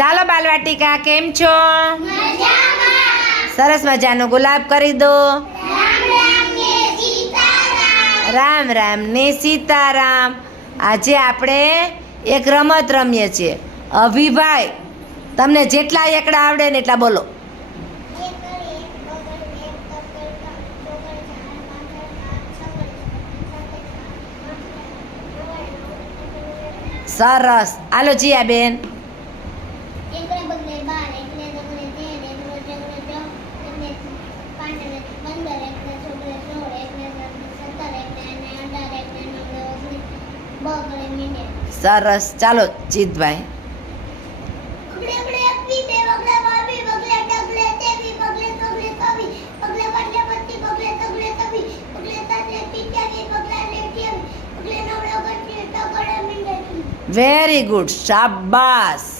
ચાલો બાલવાટિકા, કેમ છો? સરસ મજાનું ગુલાબ કરી દો. રામ રામ ને સીતારામ. આજે આપણે એક રમત રમીએ છીએ. અભિભાઈ, તમને જેટલા એકડા આવડે ને એટલા બોલો. સરસ. હાલો જીયા બેન. સરસ. ચાલો જીતભાઈ. વેરી ગુડ, શાબાશ.